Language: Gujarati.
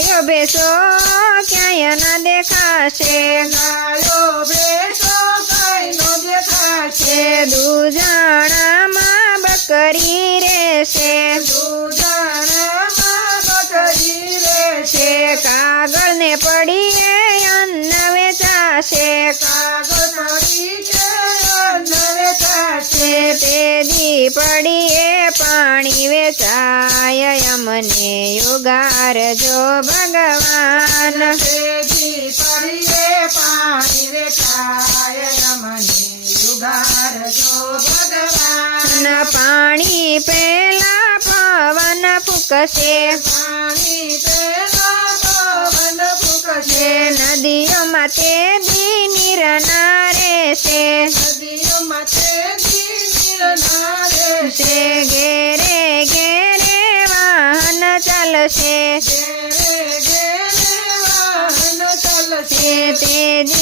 ગાયો ભેંસો ક્યાંય ન દેખાશે ગાયો ભેંસો કઈ નો દેખાશે દૂધાણામાં બકરી રહેશે દૂધાણામાં બકરી રહેશે કાગળ ને પડીએ અન્ન વેચાશે કાગળ પડી છે અન્ન વેચાશે પેદી પડીએ પાણી વેચાય અમને યુગારજો ભગવાન પેદી પડીએ પાણી વેચાય અમને યુગારજો ભગવાન પાણી પેલા પવન ફૂંકશે પાણી પેલા પવન ફૂંકશે નદીઓમાં તે દી નીરના રહેશે નદીઓમાં તેજી નીરના રહેશે ઘેરે ઘેરે વાહન ચાલશે ઘેરે ઘેરે વાહન ચાલશે તેજી